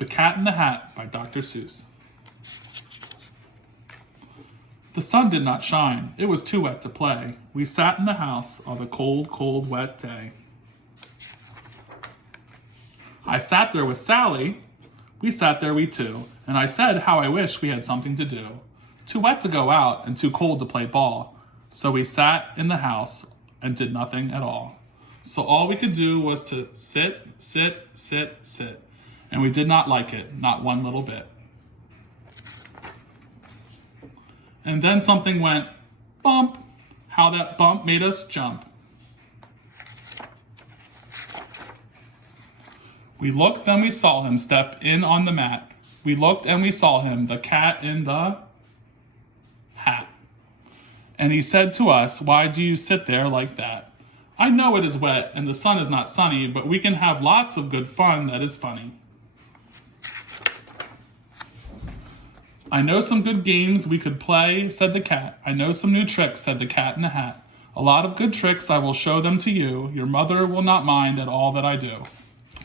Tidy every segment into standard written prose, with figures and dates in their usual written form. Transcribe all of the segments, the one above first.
The Cat in the Hat by Dr. Seuss. The sun did not shine. It was too wet to play. We sat in the house on the cold, cold, wet day. I sat there with Sally. We sat there, we two, and I said how I wish we had something to do. Too wet to go out and too cold to play ball. So we sat in the house and did nothing at all. So all we could do was to sit, sit, sit, sit. And we did not like it, not one little bit. And then something went bump. How that bump made us jump. We looked, then we saw him step in on the mat. We looked and we saw him, the cat in the hat. And he said to us, "Why do you sit there like that? I know it is wet and the sun is not sunny, but we can have lots of good fun that is funny. I know some good games we could play," said the cat. "I know some new tricks," said the cat in the hat. "A lot of good tricks, I will show them to you. Your mother will not mind at all that I do."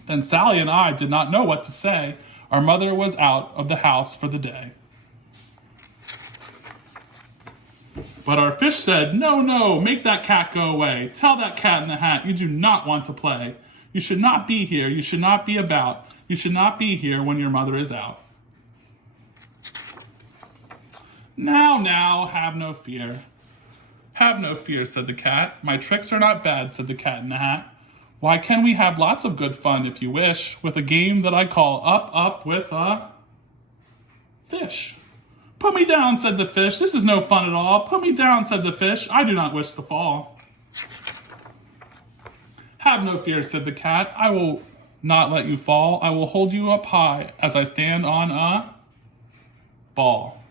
Then Sally and I did not know what to say. Our mother was out of the house for the day. But our fish said, "No, no, make that cat go away. Tell that cat in the hat you do not want to play. You should not be here. You should not be about. You should not be here when your mother is out." Now, have no fear. "Have no fear," said the cat. "My tricks are not bad," said the cat in the hat. "Why, can we have lots of good fun, if you wish, with a game that I call Up with a Fish." "Put me down," said the fish. "This is no fun at all." "Put me down," said the fish. "I do not wish to fall." "Have no fear," said the cat. "I will not let you fall. I will hold you up high as I stand on a ball,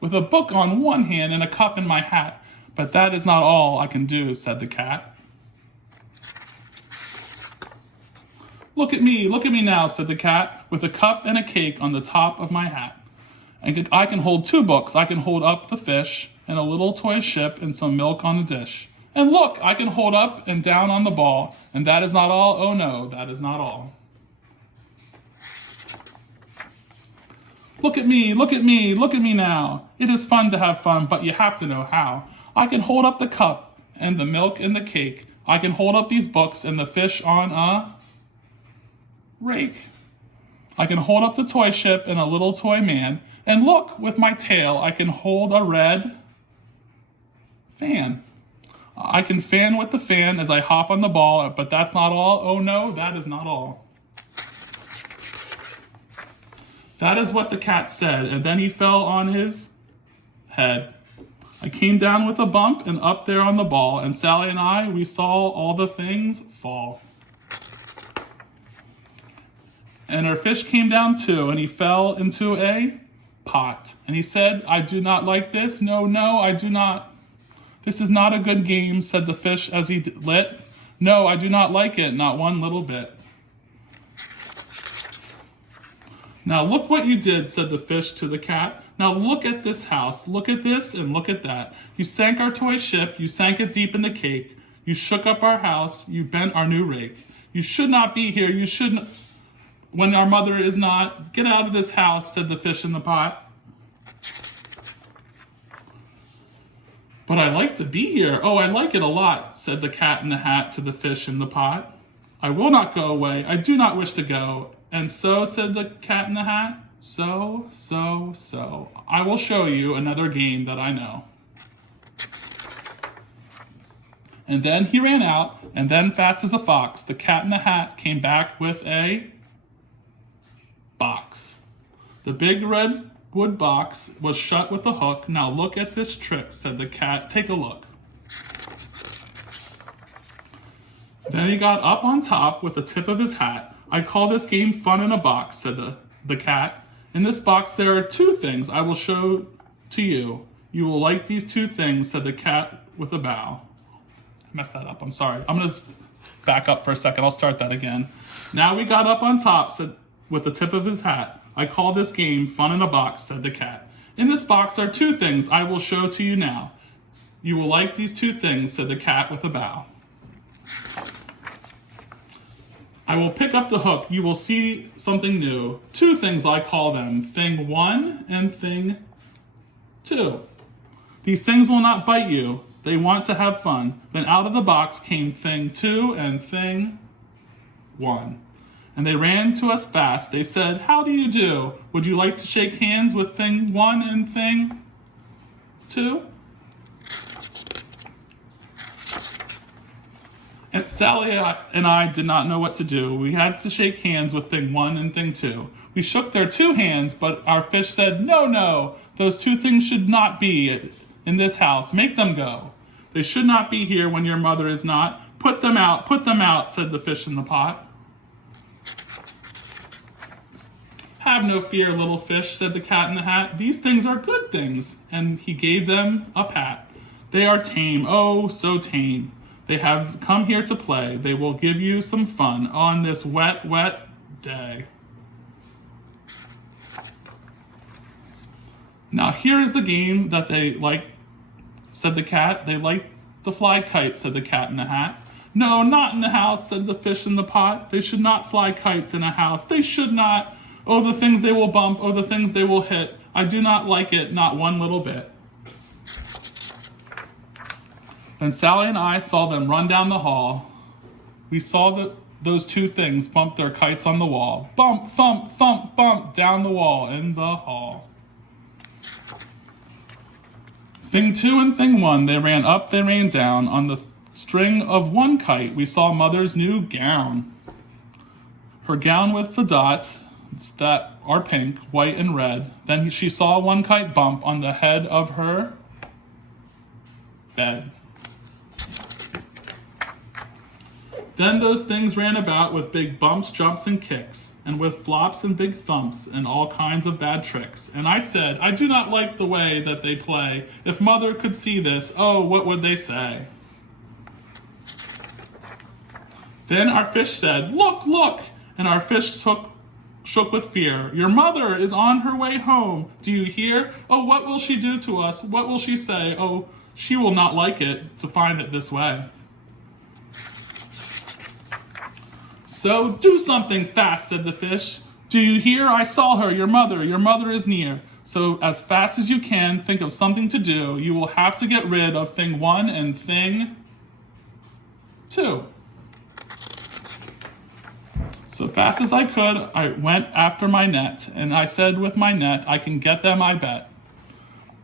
with a book on one hand and a cup in my hat. But that is not all I can do," said the cat. Look at me now," said the cat, "with a cup and a cake on the top of my hat. And I can hold two books. I can hold up the fish and a little toy ship and some milk on the dish. And look, I can hold up and down on the ball. And that is not all. Oh no, that is not all. Look at me now. It is fun to have fun, but you have to know how. I can hold up the cup and the milk and the cake. I can hold up these books and the fish on a rake. I can hold up the toy ship and a little toy man. And look, with my tail, I can hold a red fan. I can fan with the fan as I hop on the ball, but that's not all. Oh no, that is not all." That is what the cat said, and then he fell on his head. I came down with a bump and up there on the ball, and Sally and I, we saw all the things fall. And our fish came down too, and he fell into a pot. And he said, "I do not like this. No, I do not. This is not a good game," said the fish as he lit. "No, I do not like it, not one little bit." "Now look what you did," said the fish to the cat. "Now look at this house. Look at this and look at that. You sank our toy ship. You sank it deep in the cake. You shook up our house. You bent our new rake. You should not be here. You shouldn't. When our mother is not. Get out of this house," said the fish in the pot. "But I like to be here. Oh, I like it a lot," said the cat in the hat to the fish in the pot. "I will not go away. I do not wish to go." "And so," said the cat in the hat, so, "I will show you another game that I know." And then he ran out, and then fast as a fox, the cat in the hat came back with a box. The big red wood box was shut with a hook. "Now look at this trick," said the cat. "Take a look." Then he got up on top with the tip of his hat. "I call this game fun in a box," said the cat. "In this box there are two things I will show to you. You will like these two things," said the cat with a bow. I messed that up, I'm sorry. I'm gonna back up for a second, I'll start that again. "Now we got up on top," said with the tip of his hat. "I call this game fun in a box," said the cat. "In this box are two things I will show to you now. You will like these two things," said the cat with a bow. I will pick up the hook. You will see something new. Two things I call them, thing 1 and thing 2. These things will not bite you. They want to have fun. Then out of the box came thing 2 and thing 1. And they ran to us fast. They said, "How do you do? Would you like to shake hands with thing 1 and thing 2?" And Sally and I did not know what to do. We had to shake hands with thing 1 and thing 2. We shook their 2 hands, but our fish said, "No, no, those 2 things should not be in this house. Make them go. They should not be here when your mother is not. Put them out," said the fish in the pot. "Have no fear, little fish," said the cat in the hat. "These things are good things." And he gave them a pat. "They are tame, oh, so tame. They have come here to play. They will give you some fun on this wet, wet day." "Now here is the game that they like," said the cat. "They like to fly kites," said the cat in the hat. "No, not in the house," said the fish in the pot. "They should not fly kites in a house. They should not. Oh, the things they will bump, oh, the things they will hit. I do not like it, not one little bit." Then Sally and I saw them run down the hall. We saw those 2 things bump their kites on the wall. Bump, thump, thump, bump, down the wall in the hall. Thing 2 and thing 1, they ran up, they ran down. On the string of one kite, we saw Mother's new gown. Her gown with the dots that are pink, white, and red. Then she saw one kite bump on the head of her bed. Then those things ran about with big bumps, jumps, and kicks, and with flops and big thumps, and all kinds of bad tricks. And I said, "I do not like the way that they play. If Mother could see this, oh, what would they say?" Then our fish said, "Look, look!" And our fish shook with fear. "Your mother is on her way home. Do you hear? Oh, what will she do to us? What will she say? Oh, she will not like it to find it this way." "So do something fast," said the fish. "Do you hear? I saw her, your mother is near. So as fast as you can, think of something to do. You will have to get rid of thing 1 and thing 2. So fast as I could, I went after my net, and I said with my net, "I can get them, I bet.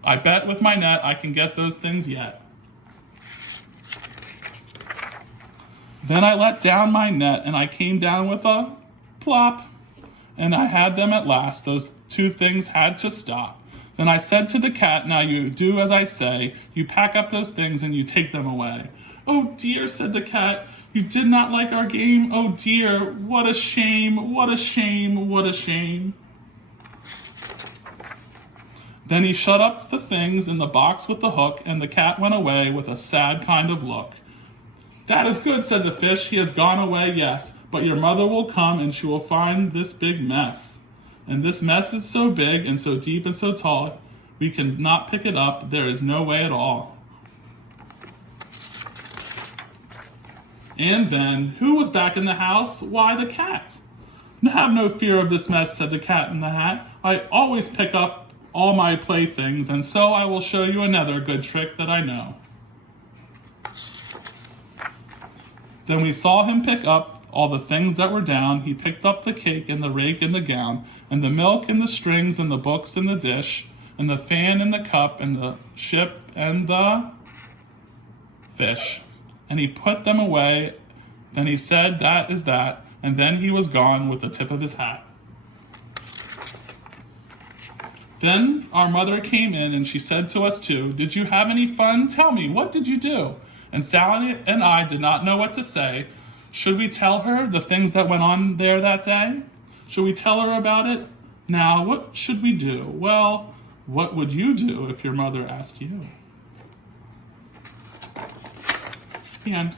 I bet with my net I can get those things yet." Then I let down my net, and I came down with a plop, and I had them at last. Those 2 things had to stop. Then I said to the cat, "Now you do as I say. You pack up those things and you take them away." "Oh dear," said the cat, "you did not like our game. Oh dear, what a shame, what a shame, what a shame." Then he shut up the things in the box with the hook, and the cat went away with a sad kind of look. "That is good," said the fish. "He has gone away, yes. But your mother will come, and she will find this big mess. And this mess is so big and so deep and so tall, we can not pick it up. There is no way at all." And then, who was back in the house? Why, the cat. "Have no fear of this mess," said the cat in the hat. "I always pick up all my playthings, and so I will show you another good trick that I know." Then we saw him pick up all the things that were down. He picked up the cake and the rake and the gown, and the milk and the strings and the books and the dish, and the fan and the cup and the ship and the fish. And he put them away. Then he said, "That is that." And then he was gone with the tip of his hat. Then our mother came in, and she said to us 2, "Did you have any fun? Tell me, what did you do?" And Sally and I did not know what to say. Should we tell her the things that went on there that day? Should we tell her about it? Now, what should we do? Well, what would you do if your mother asked you? The end.